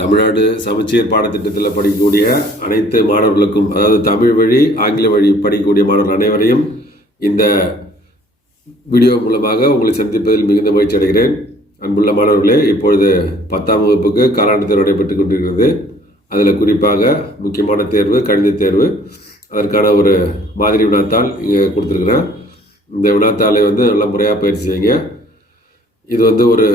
தமிழ்நாடு சமச்சீர் பாடத்திட்டத்தில் படிக்கக்கூடிய அனைத்து மாணவர்களுக்கும், அதாவது தமிழ் வழி ஆங்கில வழி படிக்கக்கூடிய மாணவர்கள் அனைவரையும் இந்த வீடியோ மூலமாக உங்களை சந்திப்பதில் மிகுந்த மகிழ்ச்சி அடைகிறேன். அன்புள்ள மாணவர்களே, இப்பொழுது 10ஆம் வகுப்புக்கு காலாண்டு தேர்வு நடைபெற்றுக் கொண்டிருக்கிறது. அதில் குறிப்பாக முக்கியமான தேர்வு கணித தேர்வு. அதற்கான ஒரு மாதிரி வினாத்தாள் இங்கே கொடுத்துருக்குறேன். இந்த வினாத்தாளை நல்லா முறையாக பயிற்சி செய்யுங்க. இது ஒரு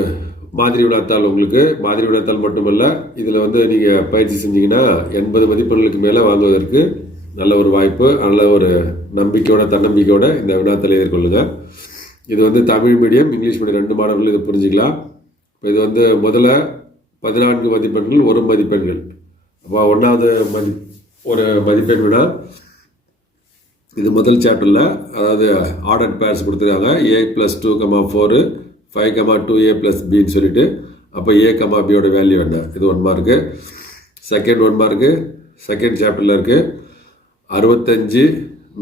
மாதிரி வினாத்தாள். உங்களுக்கு மாதிரி வினாத்தாள் மட்டுமல்ல, இதில் நீங்கள் பயிற்சி செஞ்சீங்கன்னா 80 மதிப்பெண்களுக்கு மேலே வாங்குவதற்கு நல்ல ஒரு வாய்ப்பு. நல்ல ஒரு நம்பிக்கையோட தன்னம்பிக்கையோட இந்த வினாத்தாளை எதிர்கொள்ளுங்க. இது தமிழ் மீடியம் இங்கிலீஷ் மீடியம் 2 மாணவர்கள் இதை புரிஞ்சிக்கலாம். இப்போ இது முதல்ல 14 மதிப்பெண்கள் 1 மதிப்பெண்கள். அப்போ 1வது ஒரு மதிப்பெண் வினா. இது முதல் சாப்டரில், அதாவது ஆர்டர் பேர்ஸ் கொடுத்துருக்காங்க. a+2, 4 5, 2a + bன்னு சொல்லிட்டு, அப்போ a, bயோட வேல்யூ என்ன? இது 1 மார்க்கு. செகண்ட் 1 மார்க்கு செகண்ட் சாப்டரில் இருக்குது. 65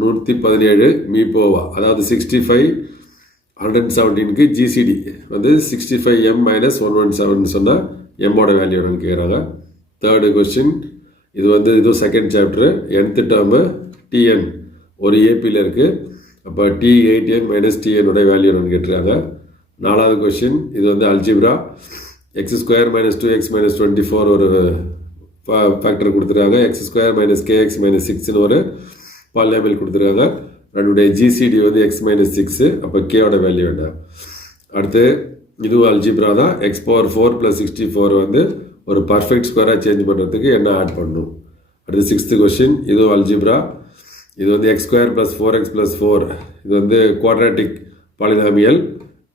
117 மீபோவா, அதாவது 65 117க்கு ஜிசிடி 65m - 117 சொன்னால் எம்மோட வேல்யூ என்னன்னு கேட்குறாங்க. தேர்டு கொஸ்டின், இது second chapter. nth term tn ஒரு ஏபியில் இருக்குது. அப்போ t8n - tn உடைய வேல்யூ என்னன்னு கேட்டிருக்காங்க. 4வது கொஸ்டின், இது அல்ஜிப்ரா. x² - 2x - 24 ஒரு ஃபேக்டர் கொடுத்துருக்காங்க. x² - kx - 6ன்னு ஒரு பாலினாமியல் கொடுத்துருக்காங்க. அதனுடைய ஜிசிடி x - 6. அப்போ கேவோட வேல்யூ என்ன? அடுத்து இதுவும் அல்ஜிப்ரா தான். x⁴ + 64 ஒரு பர்ஃபெக்ட் ஸ்கொயராக சேஞ்ச் பண்ணுறதுக்கு என்ன ஆட் பண்ணணும்? அடுத்து 6th கொஸ்டின், இதுவும் அல்ஜிப்ரா. இது x² + 4x + 4 இது குவாட்ராட்டிக் பாலினாமியல்.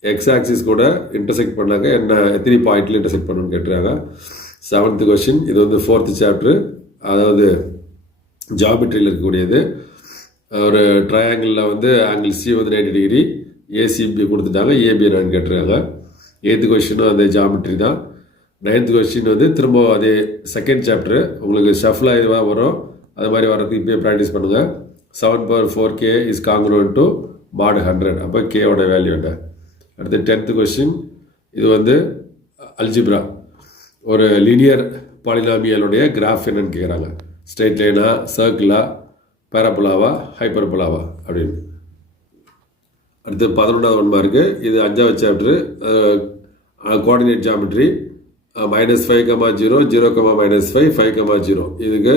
எக்ஸ் ஆக்சிஸ் கூட இன்டர்செக்ட் பண்ணாங்க, எத்தனை பாயிண்டில் இன்டர்செக்ட் பண்ணணும்னு கேட்டுறாங்க. 7th கொஸ்டின், இது 4th சாப்டரு, அதாவது ஜாமெட்ரியில் இருக்கக்கூடியது. ஒரு ட்ரையாங்கிளில் ஆங்கிள் சி 90 டிகிரி, ஏசிபி கொடுத்துட்டாங்க, ஏபி என்னன்னு கேட்டுருக்காங்க. 8th கொஸ்டினும் அந்த ஜாமெட்ரி தான். 9th கொஸ்டின் திரும்ப அதே செகண்ட் சாப்டரு. உங்களுக்கு ஷஃப்லாக இதுவாக வரும், அது மாதிரி வரதுக்கு இப்போயே ப்ராக்டிஸ் பண்ணுங்கள். 7/4k is congruent to mod 100. அப்போ கேவோட வேல்யூ என்ன? அடுத்து 10th கொஸ்டின், இது அல்ஜிப்ரா. ஒரு லீனியர் பாலினாமியலுடைய கிராஃப் என்னன்னு கேட்குறாங்க. ஸ்ட்ரெயிட் லைனா, சர்க்கிளா, பேராபோலாவா, ஹைப்பர்போலாவா அப்படின்னு. அடுத்து 11வது 1 மார்க்கு. இது 5வது சாப்டரு, கோஆர்டினேட் ஜாமெட்ரி. -5, 0, 0, -5, 5, 0 இதுக்கு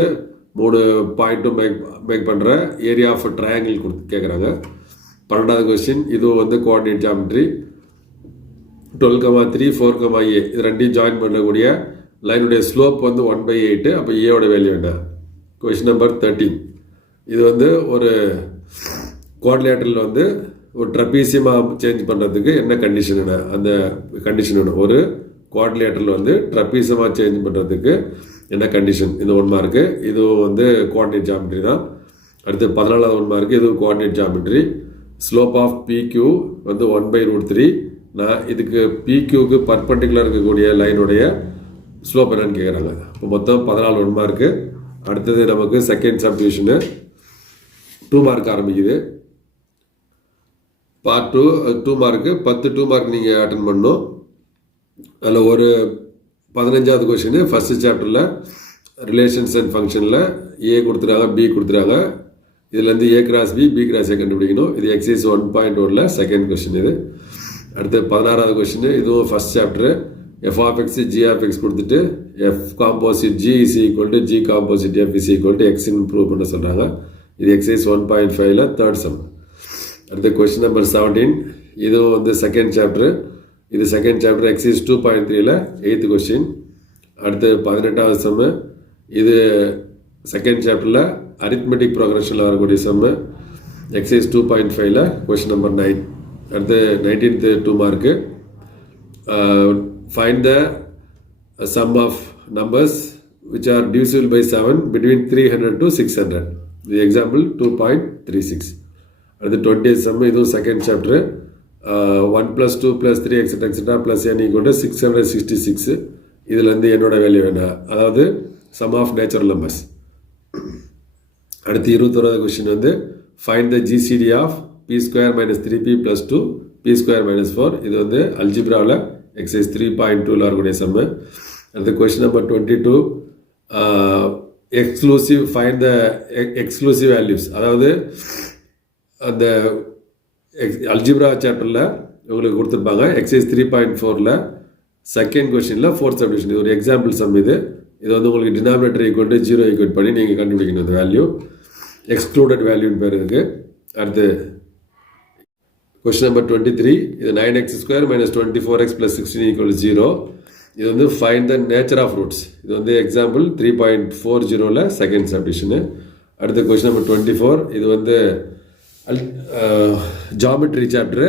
3 பாயிண்ட்டும் மேக் பண்ணுற ஏரியா ஆஃப் ட்ரையாங்கிள் கேட்குறாங்க. 12வது கொஸ்டின், இதுவும் கோஆர்டினேட் ஜாமெட்ரி. 12, 3, 4, a இது ரெண்டையும் ஜாயின் பண்ணக்கூடிய லைனுடைய ஸ்லோப் 1/8. அப்போ ஏவோட வேல்யூ என்ன? Question number 13. இது ஒரு குவாட்ரிலேட்டரில் ஒரு ட்ரபீசியமாக சேஞ்ச் பண்ணுறதுக்கு என்ன கண்டிஷன் என்ன? அந்த கண்டிஷன் என்ன? ஒரு குவாட்ரிலேட்டரில் ட்ரபீசியமாக சேஞ்ச் பண்ணுறதுக்கு என்ன கண்டிஷன்? இது 1 மார்க்கு. இதுவும் கோஆர்டினேட் ஜாமெட்ரி தான். அடுத்து 14வது 1 மார்க்கு. இதுவும் coordinate geometry. Slope of PQ 1/√3. நான் இதுக்கு PQக்கு பர்பண்டிகுலர் இருக்கக்கூடிய லைனுடைய ஸ்லோப் என்னன்னு கேட்குறாங்க. இப்போ மொத்தம் 14 1 மார்க்கு. அடுத்தது நமக்கு செகண்ட் சப்டிவிஷனு 2 மார்க் ஆரம்பிக்குது. Part 2 2 mark. 10 2 மார்க் நீங்கள் அட்டன் பண்ணணும். அதில் ஒரு 15வது கொஸ்டின் ஃபஸ்ட்டு சாப்டரில் ரிலேஷன்ஸ் அண்ட் ஃபங்க்ஷனில் ஏ கொடுத்துருக்காங்க, பி கொடுத்துருக்காங்க. இதுலேருந்து a × b, b × a கண்டுபிடிக்கணும். இது எக்ஸைஸ் 1.1ல் செகண்ட் கொஸ்டின் இது. அடுத்து 16வது கொஸ்டின், இதுவும் ஃபஸ்ட் சாப்டரு. f(x) g(x) கொடுத்துட்டு f composite g is equal to g composite f is equal to x prove பண்ண சொல்கிறாங்க. இது எக்ஸைஸ் 1.5ல் தேர்ட் சம். அடுத்து கொஸ்டின் நம்பர் 17, இதுவும் செகண்ட் சாப்டரு. இது செகண்ட் சாப்டர் எக்ஸைஸ் 2.3ல் 8th கொஸ்டின். அடுத்து 18வது சம்மு. இது செகண்ட் சாப்டரில் அரித்மெட்டிக் ப்ரோக்ரஷனில் வரக்கூடிய சம்மு. எக்ஸைஸ் 2.5ல் கொஸ்டின் நம்பர் 9. அடுத்து 19th 2 mark. Find the sum of numbers which are divisible by 7 between 300 to 600. இது எக்ஸாம்பிள் 2.36. அடுத்து 20th சம். இதுவும் செகண்ட் சாப்டரு. 1 + 2 + 3 etc. + n = 666. இதுலேருந்து என்னோட வேல்யூ என்ன? அதாவது சம் ஆஃப் நேச்சுரல் நம்பர்ஸ். அடுத்து 21வது question find the GCD of p² - 3p + 2 p² - 4. இது அல்ஜிப்ராவில் எக்ஸைஸ் 3.2ல் வரக்கூடிய சம்மு. அடுத்து question number 22 exclusive find the exclusive values. அதாவது அந்த அல்ஜிப்ரா சாப்டரில் உங்களுக்கு கொடுத்துருப்பாங்க எக்ஸசைஸ் 3.4ல் செகண்ட் கொஸ்டினில் ஃபோர்த் சப்டிவிஷன். இது ஒரு எக்ஸாம்பிள் சம். இது வந்து உங்களுக்கு டினாமினேட்டர் ஈக்குவல் டு 0 ஈக்குவல் பண்ணி நீங்கள் கண்டுபிடிக்கணும் இந்த வேல்யூ. எக்ஸ்க்ளூடட் வேல்யூன்னு பேர் இருக்கு. அடுத்து கொஸ்டின் நம்பர் 23, இது 9x² - 24x + 16 = 0. இது வந்து find the nature of roots. இது வந்து எக்ஸாம்பிள் 3.40ல் செகண்ட் சப்டிவிஷனு. அடுத்து கொஸ்டின் நம்பர் 24, இது வந்து ஜாமெட்ரி சாப்டரு.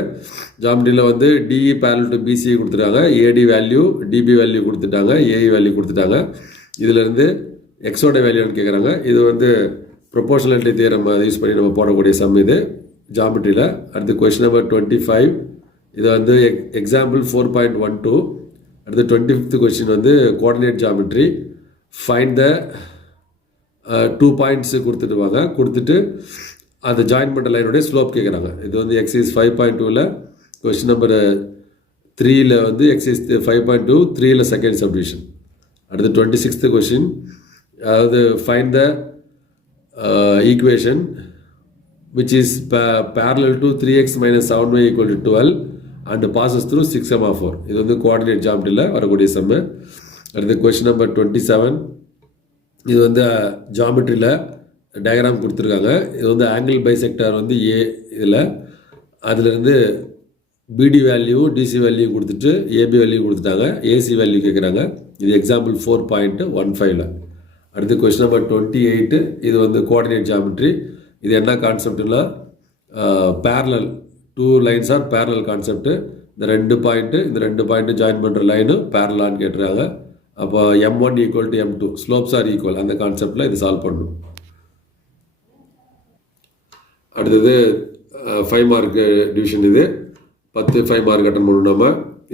ஜாமெட்ரியில் வந்து டிஇ பேரல் டு பிசிஏ கொடுத்துட்டாங்க, ஏடி வேல்யூ, டிபி வேல்யூ கொடுத்துட்டாங்க, ஏஇ வேல்யூ கொடுத்துட்டாங்க. இதிலேருந்து எக்ஸோட வேல்யூன்னு கேட்குறாங்க. இது வந்து ப்ரொபோர்ஷனாலிட்டி தியரம் யூஸ் பண்ணி நம்ம போடக்கூடிய சம் இது ஜாமெட்ரியில். அடுத்து கொஸ்டின் நம்பர் 25, இது வந்து எக்ஸாம்பிள் 4.12. அடுத்து 25th கொஸ்டின் வந்து coordinate geometry. Find the 2 points கொடுத்துட்டு அந்த ஜாயின் பண்ணுற லைனுடைய ஸ்லோப் கேட்குறாங்க. இது வந்து எக்ஸசைஸ் 5.2ல் கொஸ்டின் நம்பர் 3ல் வந்து எக்ஸசைஸ் 5.2 3ல் செகண்ட் சப்டிவிஷன். அடுத்து 26th கொஸ்டின், அதாவது find the equation which is parallel to 3x - 7y = 12 and passes through 6 semaphore. இது வந்து கோஆர்டினேட் ஜாமெட்ரியில் வரக்கூடிய சம்மு. அடுத்து கொஸ்டின் நம்பர் 27, இது வந்து ஜாமெட்ரியில் டயக்ராம் கொடுத்துருக்காங்க. இது வந்து ஆங்கிள் பைசெக்டார் வந்து ஏ. இதில் அதிலிருந்து பிடி வேல்யூ, டிசி வேல்யூ கொடுத்துட்டு ஏபி வேல்யூ கொடுத்துட்டாங்க, ஏசி வேல்யூ கேட்குறாங்க. இது எக்ஸாம்பிள் 4.15ல். அடுத்து கொஸ்டின் நம்பர் 28, இது வந்து கோஆர்டினேட் ஜாமெட்ரி. இது என்ன கான்செப்ட்னா parallel 2 lines are parallel concept. இந்த ரெண்டு பாயிண்ட்டு ஜாயின் பண்ணுற லைனு பேரலான்னு கேட்டுறாங்க. அப்போ M1 = M2, slopes R equal, அந்த கான்செப்டில் இது சால்வ் பண்ணணும். அடுத்தது 5 மார்க் டிவிஷன். இது 10 5 மார்க் அட்டன் பண்ணணும் நம்ம.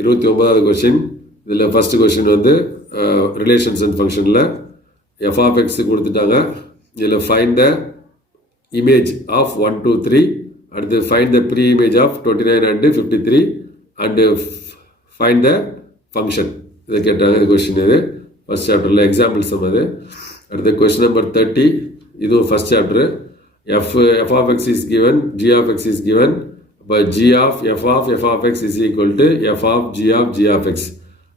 29வது கொஸ்டின். இதில் ஃபஸ்ட்டு கொஸ்டின் வந்து ரிலேஷன்ஸ் அண்ட் ஃபங்க்ஷனில் f(x) கொடுத்துட்டாங்க. இதில் ஃபைண்ட் த இமேஜ் ஆஃப் 1 2 3. அடுத்து find the pre image of 29 and 53 and find the function. இதை கேட்டாங்க. இது கொஸ்டின் இது ஃபஸ்ட் சாப்டரில் எக்ஸாம்பிள் சம் அது. அடுத்து கொஸ்டின் நம்பர் 30, இதுவும் first chapter. f(x) is given, g(x) is given, but g(f)(x) is equal to f(g)(x).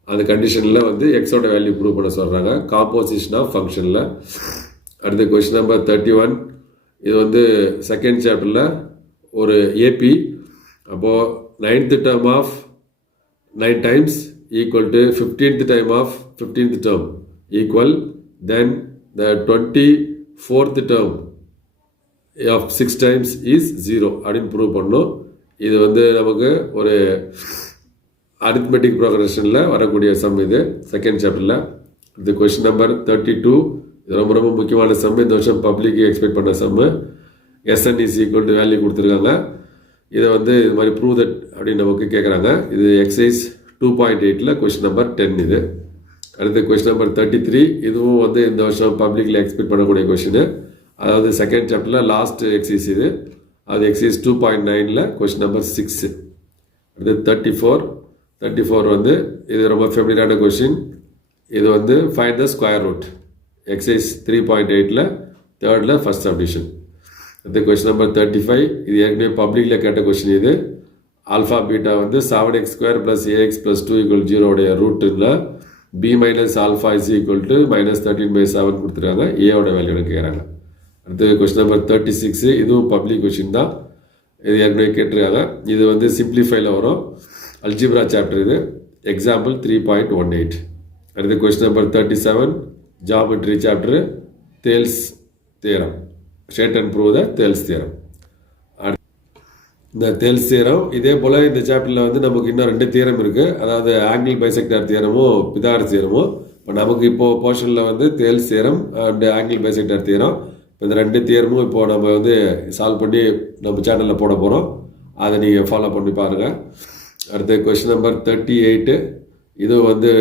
அந்த கண்டிஷனில் வந்து எக்ஸோட வேல்யூ ப்ரூவ் பண்ண சொல்கிறாங்க காம்போசிஷன் ஆஃப் ஃபங்க்ஷனில். அடுத்த கொஸ்டின் நம்பர் 31, இது வந்து செகண்ட் சாப்டரில் ஒரு ஏபி. அப்போது 9th term of 9 times equal to 15th time of 15th term equal, then the 24th term of 6 times is 0 அப்படின்னு ப்ரூவ் பண்ணணும். இது வந்து நமக்கு ஒரு அரித்மெட்டிக் ப்ரோக்ரஷனில் வரக்கூடிய சம். இது செகண்ட் சாப்டரில். இது கொஸ்டின் நம்பர் 32, இது ரொம்ப ரொம்ப முக்கியமான சம். இந்த வருஷம் பப்ளிக்கு எக்ஸ்பெக்ட் பண்ண சம்மு. SN is equal to value கொடுத்துருக்காங்க. இதை வந்து இது மாதிரி ப்ரூவ் தட் அப்படின்னு நமக்கு கேட்குறாங்க. இது எக்ஸசைஸ் 2.8ல் கொஸ்டின் நம்பர் 10 இது. அடுத்து கொஸ்டின் நம்பர் 33, இதுவும் வந்து இந்த வருஷம் பப்ளிக்கில் எக்ஸ்பெக்ட் பண்ணக்கூடிய கொஸ்டின். அதாவது செகண்ட் சாப்டரில் லாஸ்ட் எக்ஸசைஸ் இது. அது எக்ஸசைஸ் 2.9ல் கொஸ்டின் நம்பர் 6. அடுத்து 34 வந்து இது ரொம்ப ஃபெமிலியரான கொஸ்டின். இது வந்து find the square root. Exercise 3.8ல் தேர்டில் ஃபஸ்ட் சப்டிவிஷன். அடுத்து கொஸ்டின் நம்பர் 35, இது ஏற்கனவே பப்ளிக்கில் கேட்ட கொஸ்டின். இது ஆல்ஃபா பீட்டா வந்து 7x² + ax + 2 = 0 உடைய ரூட்டில் b - alpha is equal to -13/7 கொடுத்துருக்காங்க. ஏவோட வேல்யூ கேட்குறாங்க. அடுத்து கொஸ்டின் நம்பர் 36, இதுவும் பப்ளிக் கொஸ்டின் தான். இது ஏற்கனவே கேட்டிருக்காங்க. இது வந்து சிம்பிளிஃபைல வரும். அல்ஜிப்ரா சாப்டர் இது. எக்ஸாம்பிள் 3.18. அடுத்து question number 37, geometry chapter. தேல்ஸ் theorem. State and prove the தேல்ஸ் theorem. இந்த தேல்ஸ் தியரம் இதே போல் இந்த சாப்டரில் வந்து நமக்கு இன்னும் 2 தியரம் இருக்குது. அதாவது ஆங்கிள் பைசெக்டார் தியரமும் பிதாகரஸ் தியரமும். இப்போ நமக்கு இப்போது போர்ஷனில் வந்து தேல்ஸ் theorem and angle bisector theorem. இந்த 2 தியரமும் இப்போது நம்ம வந்து சால்வ் பண்ணி நம்ம சேனலில் போட போகிறோம். அதை நீங்கள் ஃபாலோ பண்ணி பாருங்கள். அடுத்து கொஸ்டின் நம்பர் 38, இது வந்து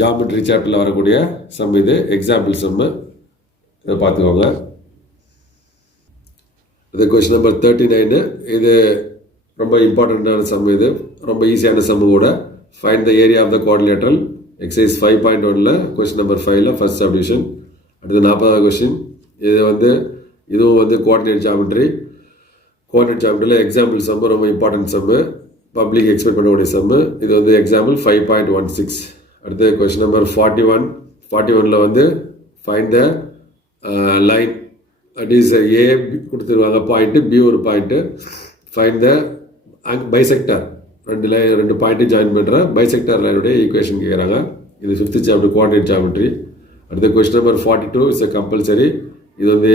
ஜாமெட்ரி சாப்டரில் வரக்கூடிய சம். இது எக்ஸாம்பிள் சம்மு. இதை பார்த்துக்கோங்க. இது கொஸ்டின் நம்பர் 39, இது ரொம்ப இம்பார்ட்டண்ட்டான சம். இது ரொம்ப ஈஸியான சம்மு கூட. Find the area of the quadrilateral exercise 5.1ல் கொஸ்டின் நம்பர் 5ல் ஃபர்ஸ்ட் சப்டிவிஷன். அடுத்து 40வது கொஸ்டின். இதுவும் வந்து கோஆர்டினேட் ஜாமெட்ரி. கோஆர்டினேட் ஜாமெட்ரியில் எக்ஸாம்பிள் சம்மு ரொம்ப இம்பார்ட்டன்ட் சம்மு, பப்ளிக் எக்ஸ்பெக்ட் பண்ணக்கூடிய சம்மு. இது வந்து எக்ஸாம்பிள் 5.16. அடுத்து கொஸ்டின் நம்பர் 41ல் வந்து find the line at is A கொடுத்துருவாங்க பாயிண்ட்டு, பி ஒரு பாயிண்ட்டு. ஃபைண்ட் த பைசெக்டார், ரெண்டு பாயிண்ட்டு ஜாயின் பண்ணுற பைசெக்டார் லைனுடைய ஈக்குவேஷன் கேட்குறாங்க. இது 5th சாப்டர் கோஆர்டினேட் ஜாமெட்ரி. அடுத்து question number 42 is a compulsory. இது வந்து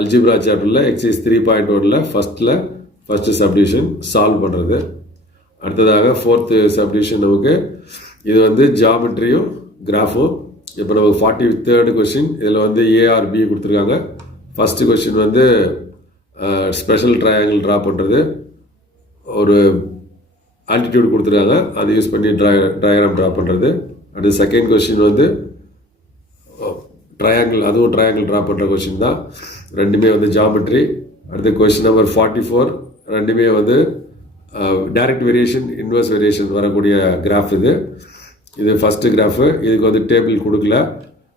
அல்ஜிப்ரா சாப்டரில் எக்ஸசைஸ் 3.1ல் ஃபஸ்ட்டு சப்டிவிஷன் சால்வ் பண்ணுறது. அடுத்ததாக 4th சப்டிவிஷன் நமக்கு இது வந்து ஜாமெட்ரியும் கிராஃபும். இப்போ நமக்கு 43rd கொஸ்டின். இதில் வந்து ஏஆர்பி கொடுத்துருக்காங்க. ஃபஸ்ட்டு கொஸ்டின் வந்து ஸ்பெஷல் ட்ரையாங்கிள் ட்ரா பண்ணுறது, ஒரு ஆல்டிடியூட் கொடுத்துருக்காங்க, அதை யூஸ் பண்ணி டயக்ராம் ட்ரா பண்ணுறது. அடுத்து செகண்ட் கொஸ்டின் வந்து ட்ரையாங்கிள், அதுவும் ட்ரையாங்கிள் ட்ரா பண்ணுற கொஸ்டின் தான். ரெண்டுமே வந்து ஜாமெட்ரி. அடுத்து கொஸ்டின் நம்பர் 44 ரெண்டுமே வந்து டைரக்ட் வேரியேஷன், இன்வெர்ஸ் வேரியேஷன் வரக்கூடிய கிராஃப். இது ஃபஸ்ட்டு கிராஃபு. இதுக்கு வந்து டேபிள் கொடுக்கல.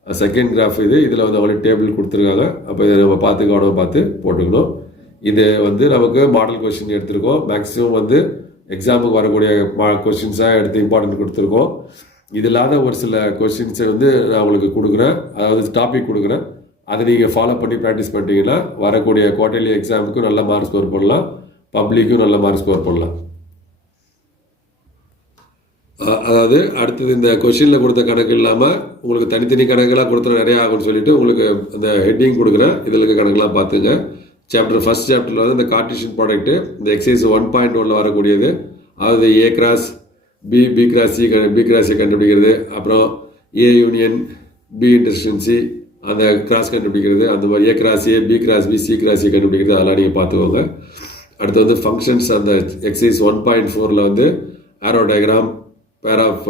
செகண்ட் கிராஃப் இதில் வந்து அவங்களுக்கு டேபிள் கொடுத்துருக்காங்க. அப்போ இதை நம்ம கவனமாக பார்த்து போட்டுக்கணும். இது வந்து நமக்கு மாடல் கொஸ்டின் எடுத்திருக்கோம். மேக்ஸிமம் வந்து எக்ஸாமுக்கு வரக்கூடிய கொஸ்டின்ஸாக எடுத்து இம்பார்ட்டன்ட் கொடுத்துருக்கோம். இது இல்லாத ஒரு சில கொஸ்டின்ஸை வந்து நான் உங்களுக்கு கொடுக்குறேன், அதாவது டாபிக் கொடுக்குறேன். அதை நீங்கள் ஃபாலோ பண்ணி ப்ராக்டிஸ் பண்ணிட்டீங்கன்னா வரக்கூடிய குவார்டர்லி எக்ஸாமுக்கும் நல்ல மார்க் ஸ்கோர் பண்ணலாம், பப்ளிக்கும் நல்ல மார்க் ஸ்கோர் பண்ணலாம். அதாவது அடுத்தது இந்த கொஸ்டினில் கொடுத்த கணக்கு இல்லாமல் உங்களுக்கு தனித்தனி கணக்கெல்லாம் கொடுத்தா நிறைய ஆகும்னு சொல்லிட்டு உங்களுக்கு அந்த ஹெட்டிங் கொடுக்குறேன். இதில் இருக்க கணக்கெல்லாம் பார்த்துங்க. ஃபர்ஸ்ட் சாப்டரில் வந்து இந்த கார்ட்டீசியன் ப்ராடக்ட்டு, இந்த எக்ஸசைஸ் 1.1ல் வரக்கூடியது. அதாவது A cross B, B cross C, B cross C கண்டுபிடிக்கிறது. அப்புறம் A union B intersection C, அந்த கிராஸ் கண்டுபிடிக்கிறது. அந்த மாதிரி A cross A, B cross B, C cross C கண்டுபிடிக்கிறது. அதெல்லாம் நீங்கள் பார்த்துக்கோங்க. அடுத்து வந்து ஃபங்க்ஷன்ஸ், அந்த எக்ஸசைஸ் 1.4ல் வந்து arrow diagram, pair of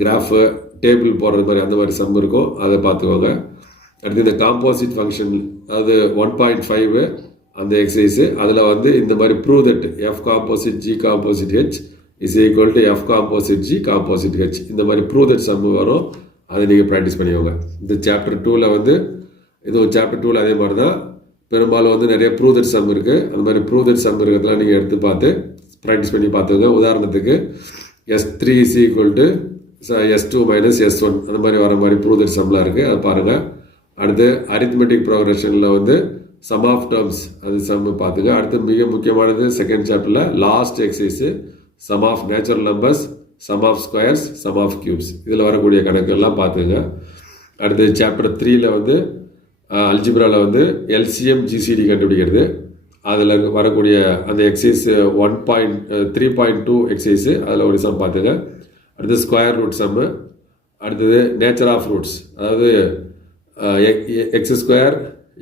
graph, table போடுறது மாதிரி அந்த மாதிரி சம் இருக்கும், அதை பார்த்துக்கோங்க. அடுத்து இந்த காம்போசிட் ஃபங்க்ஷன், அதாவது 1.5 அந்த எக்ஸசைஸு. அதில் வந்து இந்த மாதிரி prove that F composite G composite H is equal to F composite G composite H, இந்த மாதிரி ப்ரூவ் தட் சம் வரும். அதை நீங்கள் ப்ராக்டிஸ் பண்ணிக்கோங்க. இந்த சாப்டர் 2ல் வந்து இதுவும் சாப்டர் 2ல் அதே மாதிரி தான். பெரும்பாலும் வந்து நிறைய ப்ரூவ் தட் சம் இருக்குது. அந்த மாதிரி ப்ரூவ் தட் சம் இருக்கிறதுலாம் நீங்கள் எடுத்து பார்த்து ப்ராக்டிஸ் பண்ணி பார்த்துக்கோங்க. உதாரணத்துக்கு S3 is equal to S2 minus S1 அந்த மாதிரி வர மாதிரி ப்ரூவ் தட் சம்லாம் இருக்குது, அதை பாருங்கள். அடுத்து அரித்மெட்டிக் ப்ரோக்ரஷனில் வந்து சம் ஆஃப் டேர்ம்ஸ், அது சம் பார்த்துங்க. அடுத்து மிக முக்கியமானது செகண்ட் சாப்டரில் last exercise sum of natural numbers, sum of squares, sum of cubes, இதில் வரக்கூடிய கணக்கெல்லாம் பார்த்துங்க. அடுத்து சாப்டர் 3ல் வந்து அல்ஜிப்ராவில் வந்து எல்சிஎம் ஜிசிடி கண்டுபிடிக்கிறது. அதில் வரக்கூடிய அந்த எக்ஸசைஸ் 3.2 எக்ஸசைஸு, அதில் ஒரு சம் பார்த்துங்க. அடுத்து ஸ்கொயர் ரூட் சம்மு. அடுத்தது நேச்சர் ஆஃப் ரூட்ஸ், அதாவது X square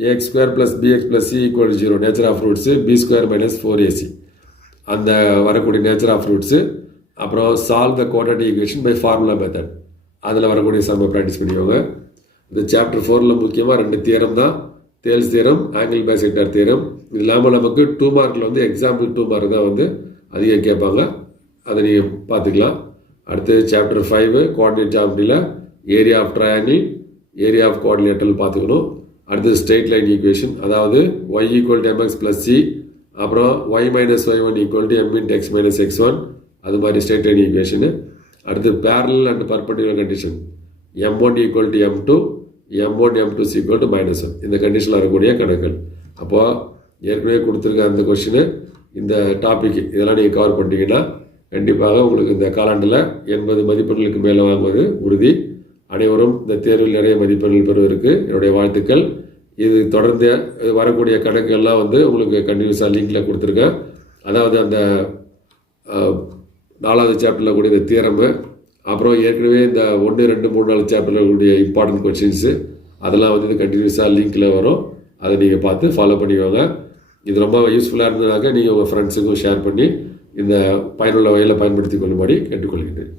A X square plus B X plus C equal 0, nature of roots B square minus 4ac, அந்த வரக்கூடிய நேச்சர் ஆஃப் ரூட்ஸு. அப்புறம் solve the quadratic equation by formula method, அதில் வரக்கூடிய சம்மை practice பண்ணிக்கோங்க. இந்த chapter 4ல் முக்கியமாக 2 theorem தான், தேல்ஸ் தியரம், ஆங்கிள் பைசெக்டார் தியரம். இது இல்லாமல் நமக்கு 2 மார்க்கில் வந்து எக்ஸாம்பிள் 2 மார்க் தான் வந்து அதிகம் கேட்பாங்க, அதை நீங்கள் பார்த்துக்கலாம். அடுத்து சாப்டர் 5 கோஆர்டினேட் ஜாமெட்ரியில் area of triangle, area of கோஆர்டினேட்டல் பார்த்துக்கணும். அடுத்து ஸ்ட்ரெயிட் லைன் ஈக்குவேஷன், அதாவது y equal to mx plus C, அப்புறம் y minus y1 equal to m into x minus x1, அது மாதிரி ஸ்ட்ரெயிட் லைன் ஈக்குவேஷனு. அடுத்து parallel and perpendicular condition, m1 equal to m2, m1 m2 equal to -1, இந்த கண்டிஷனில் வரக்கூடிய கணக்குகள். அப்போது ஏற்கனவே கொடுத்துருக்க அந்த கொஸ்டினு, இந்த டாபிக் இதெல்லாம் நீங்கள் கவர் பண்ணிட்டீங்கன்னா கண்டிப்பாக உங்களுக்கு இந்த காலாண்டில் 80 மதிப்பெண்களுக்கு மேலே வாங்குவது உறுதி. அனைவரும் இந்த தேர்வில் நிறைய மதிப்பெண்கள் பெறுவதற்கு என்னுடைய வாழ்த்துக்கள். இது தொடர்ந்து வரக்கூடிய கணக்குகள்லாம் வந்து உங்களுக்கு கண்டினியூஸாக லிங்கில் கொடுத்துருக்கேன். அதாவது அந்த 4வது சாப்டரில் கூடிய இந்த தியரமு, அப்புறம் ஏற்கனவே இந்த 1, 2, 3, 4 சாப்டரில் கூடிய இம்பார்ட்டன்ட் கொஸ்டின்ஸு, அதெல்லாம் வந்து கண்டினியூஸாக லிங்கில் வரும். அதை நீங்கள் பார்த்து ஃபாலோ பண்ணிக்கோங்க. இது ரொம்ப யூஸ்ஃபுல்லாக இருந்ததுனாக்க நீங்கள் உங்கள் ஃப்ரெண்ட்ஸுக்கும் ஷேர் பண்ணி இந்த பயனுள்ள வகையில் பயன்படுத்தி கொள்ளும்படி கேட்டுக்கொள்கிறேன்.